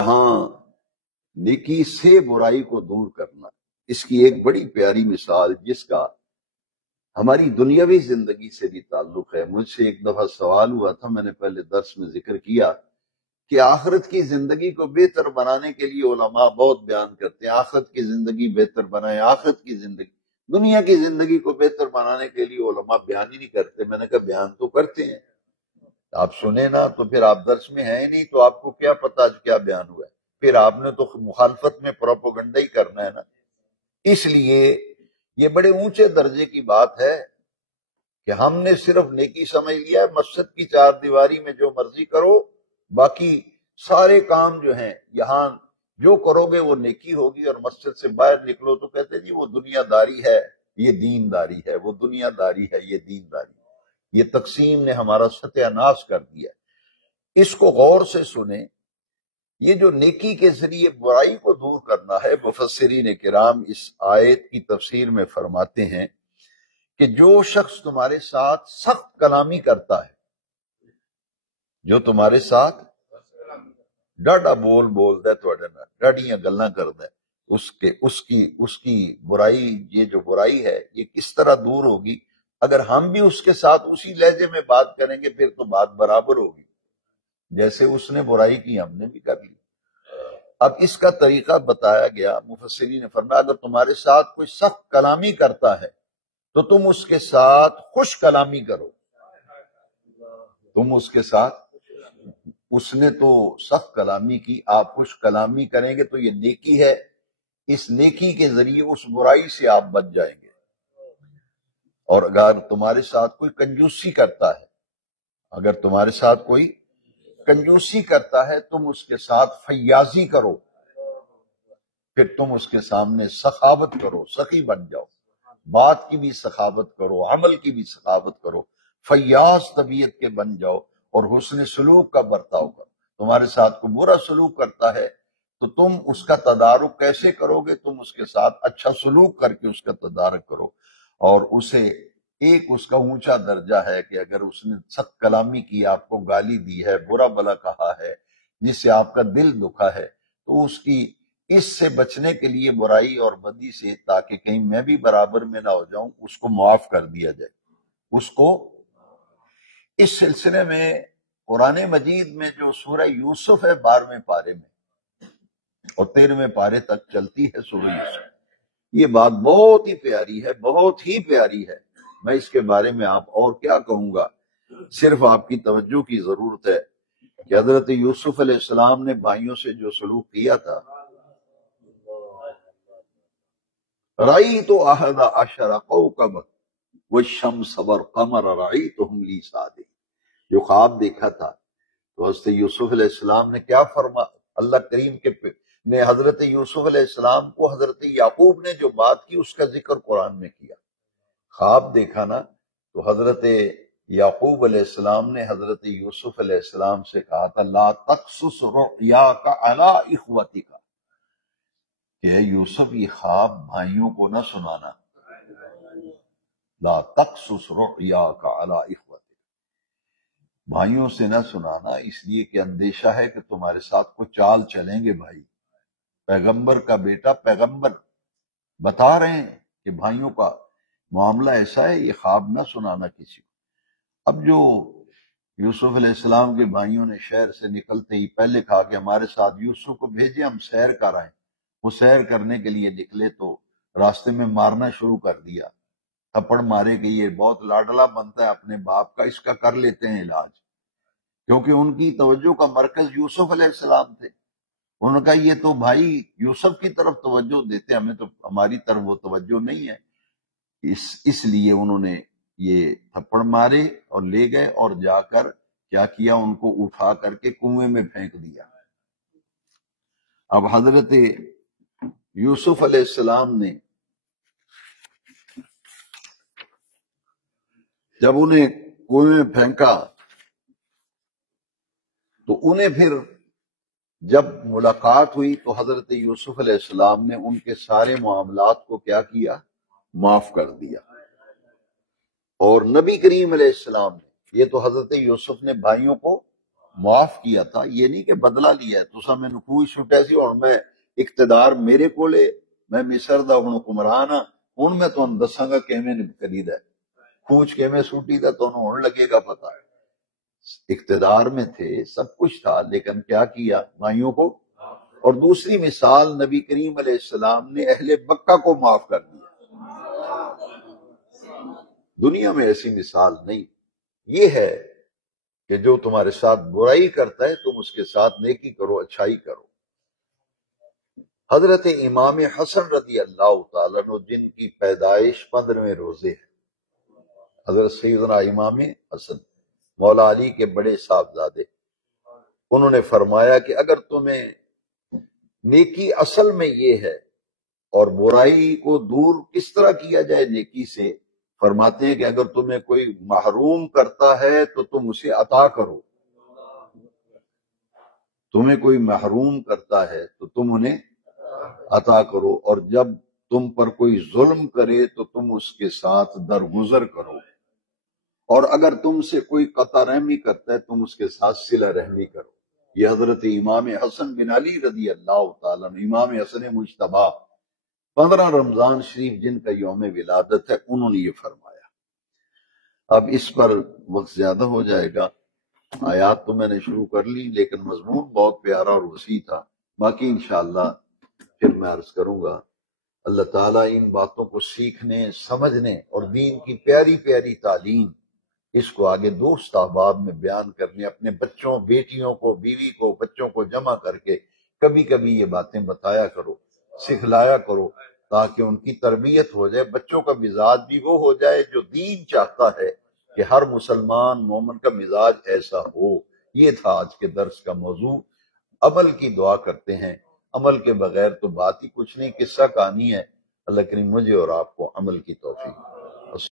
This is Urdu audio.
جہاں نیکی سے برائی کو دور کرنا، اس کی ایک بڑی پیاری مثال جس کا ہماری دنیاوی زندگی سے بھی تعلق ہے۔ مجھ سے ایک دفعہ سوال ہوا تھا، میں نے پہلے درس میں ذکر کیا کہ آخرت کی زندگی کو بہتر بنانے کے لیے علماء بہت بیان کرتے ہیں، آخرت کی زندگی بہتر بنائیں، آخرت کی زندگی۔ دنیا کی زندگی کو بہتر بنانے کے لیے علماء بیان ہی نہیں کرتے۔ میں نے کہا بیان تو کرتے ہیں، آپ سنیں نا، تو پھر آپ درس میں ہیں نہیں تو آپ کو کیا پتا آج کیا بیان ہوا ہے؟ پھر آپ نے تو مخالفت میں پروپیگنڈا ہی کرنا ہے نا۔ اس لیے یہ بڑے اونچے درجے کی بات ہے کہ ہم نے صرف نیکی سمجھ لیا ہے، مسجد کی چار دیواری میں جو مرضی کرو، باقی سارے کام جو ہیں یہاں جو کرو گے وہ نیکی ہوگی، اور مسجد سے باہر نکلو تو کہتے جی وہ دنیا داری ہے، یہ دین داری ہے، وہ دنیا داری ہے، یہ دین داری ہے۔ یہ تقسیم نے ہمارا ستیہ ناش کر دیا۔ اس کو غور سے سنیں، یہ جو نیکی کے ذریعے برائی کو دور کرنا ہے، مفسرین کرام اس آیت کی تفسیر میں فرماتے ہیں کہ جو شخص تمہارے ساتھ سخت کلامی کرتا ہے، جو تمہارے ساتھ ڈاڈا بول بولتا ہے، تھوڑے نال ڈاڈیاں گلاں کرتا ہے، اس کی برائی، یہ جو برائی ہے یہ کس طرح دور ہوگی؟ اگر ہم بھی اس کے ساتھ اسی لہجے میں بات کریں گے پھر تو بات برابر ہوگی، جیسے اس نے برائی کی ہم نے بھی کر لی۔ اب اس کا طریقہ بتایا گیا، مفسرین نے فرمایا اگر تمہارے ساتھ کوئی سخت کلامی کرتا ہے تو تم اس کے ساتھ خوش کلامی کرو۔ تم اس کے ساتھ، اس نے تو سخت کلامی کی، آپ خوش کلامی کریں گے تو یہ نیکی ہے، اس نیکی کے ذریعے اس برائی سے آپ بچ جائیں گے۔ اور اگر تمہارے ساتھ کوئی کنجوسی کرتا ہے، اگر تمہارے ساتھ کوئی کنجوسی کرتا ہے تم اس کے ساتھ فیاضی کرو، پھر تم اس کے سامنے سخاوت کرو، سخی بن جاؤ، بات کی بھی سخاوت کرو، عمل کی بھی سخاوت کرو، فیاض طبیعت کے بن جاؤ، اور حسن سلوک کا برتاؤ کرو۔ تمہارے ساتھ کوئی برا سلوک کرتا ہے تو تم اس کا تدارک کیسے کرو گے؟ تم اس کے ساتھ اچھا سلوک کر کے اس کا تدارک کرو، اور اسے ایک اس کا اونچا درجہ ہے کہ اگر اس نے سخت کلامی کی، آپ کو گالی دی ہے، برا بلا کہا ہے، جس سے آپ کا دل دکھا ہے، تو اس سے بچنے کے لیے برائی اور بدی سے، تاکہ کہیں میں بھی برابر میں نہ ہو جاؤں، اس کو معاف کر دیا جائے۔ اس کو اس سلسلے میں قرآن مجید میں جو سورہ یوسف ہے 12ویں پارے میں اور 13ویں پارے تک چلتی ہے سورہ یوسف، یہ بات بہت ہی پیاری ہے، بہت ہی پیاری ہے۔ میں اس کے بارے میں آپ اور کیا کہوں گا، صرف آپ کی توجہ کی ضرورت ہے کہ حضرت یوسف علیہ السلام نے بھائیوں سے جو سلوک کیا تھا، رأیت احد عشر کوكبا والشمس والقمر رأیتهم لی ساجدین، جو خواب دیکھا تھا تو حضرت یوسف علیہ السلام نے کیا فرما، اللہ کریم نے حضرت یوسف علیہ السلام کو حضرت یعقوب نے جو بات کی اس کا ذکر قرآن میں کیا۔ خواب دیکھا نا، تو حضرت یعقوب علیہ السلام نے حضرت یوسف علیہ السلام سے کہا تھا لا تقصص رؤیاک علی اخوتک، کہ اے یوسف یہ خواب بھائیوں کو نہ سنانا، لا تقصص رؤیاک علی اخوتک، بھائیوں سے نہ سنانا، اس لیے کہ اندیشہ ہے کہ تمہارے ساتھ کوئی چال چلیں گے بھائی۔ پیغمبر کا بیٹا پیغمبر بتا رہے ہیں کہ بھائیوں کا معاملہ ایسا ہے، یہ خواب نہ سنانا کسی کو۔ اب جو یوسف علیہ السلام کے بھائیوں نے شہر سے نکلتے ہی پہلے کہا کہ ہمارے ساتھ یوسف کو بھیجے، ہم سیر کر آئیں، وہ سیر کرنے کے لیے نکلے تو راستے میں مارنا شروع کر دیا، تھپڑ مارے کہ یہ بہت لاڈلا بنتا ہے اپنے باپ کا، اس کا کر لیتے ہیں علاج، کیونکہ ان کی توجہ کا مرکز یوسف علیہ السلام تھے۔ انہوں نے کہا یہ تو بھائی یوسف کی طرف توجہ دیتے، ہمیں تو ہماری طرف وہ توجہ نہیں ہے، اس لیے انہوں نے یہ تھپڑ مارے اور لے گئے، اور جا کر کیا کیا، ان کو اٹھا کر کے کنویں میں پھینک دیا۔ اب حضرت یوسف علیہ السلام نے جب انہیں کنویں میں پھینکا تو انہیں پھر جب ملاقات ہوئی تو حضرت یوسف علیہ السلام نے ان کے سارے معاملات کو کیا کیا، معاف کر دیا۔ اور نبی کریم علیہ السلام نے، یہ تو حضرت یوسف نے بھائیوں کو معاف کیا تھا، یہ نہیں کہ بدلہ لیا ہے تسا میں کوئی چھٹا سی اور میں اقتدار میرے کولے میں مصر دا ہن حکمران ہاں، ہن میں تانوں دساں گا کیویں کریدا ہے، کوچ کیویں سوٹی دا تانوں ہن لگے گا پتہ۔ اقتدار میں تھے، سب کچھ تھا، لیکن کیا کیا بھائیوں کو۔ اور دوسری مثال نبی کریم علیہ السلام نے اہل مکہ کو معاف کر دیا۔ دنیا میں ایسی مثال نہیں۔ یہ ہے کہ جو تمہارے ساتھ برائی کرتا ہے تم اس کے ساتھ نیکی کرو، اچھائی کرو۔ حضرت امام حسن رضی اللہ تعالیٰ عنہ جن کی پیدائش 15ویں روزے ہے، حضرت سیدنا امام حسن مولا علی کے بڑے صاحبزادے، انہوں نے فرمایا کہ اگر تمہیں نیکی اصل میں یہ ہے اور برائی کو دور کس طرح کیا جائے نیکی سے، فرماتے ہیں کہ اگر تمہیں کوئی محروم کرتا ہے تو تم اسے عطا کرو، تمہیں کوئی محروم کرتا ہے تو تم انہیں عطا کرو، اور جب تم پر کوئی ظلم کرے تو تم اس کے ساتھ درگزر کرو، اور اگر تم سے کوئی قطع رحمی کرتا ہے تم اس کے ساتھ صلہ رحمی کرو۔ یہ حضرت امام حسن بن علی رضی اللہ تعالیٰ عنہ، امام حسن مجتبی، 15 رمضان شریف جن کا یوم ولادت ہے، انہوں نے یہ فرمایا۔ اب اس پر وقت زیادہ ہو جائے گا، آیات تو میں نے شروع کر لی لیکن مضمون بہت پیارا اور وسیع تھا، باقی انشاءاللہ پھر میں عرض کروں گا۔ اللہ تعالیٰ ان باتوں کو سیکھنے، سمجھنے اور دین کی پیاری پیاری تعلیم اس کو آگے دوست احباب میں بیان کرنے، اپنے بچوں، بیٹیوں کو، بیوی کو، بچوں کو جمع کر کے کبھی کبھی یہ باتیں بتایا کرو، سکھلایا کرو، تاکہ ان کی تربیت ہو جائے، بچوں کا مزاج بھی وہ ہو جائے جو دین چاہتا ہے کہ ہر مسلمان مومن کا مزاج ایسا ہو۔ یہ تھا آج کے درس کا موضوع۔ عمل کی دعا کرتے ہیں، عمل کے بغیر تو بات ہی کچھ نہیں، قصہ کہانی ہے۔ اللہ کریم مجھے اور آپ کو عمل کی توفیق۔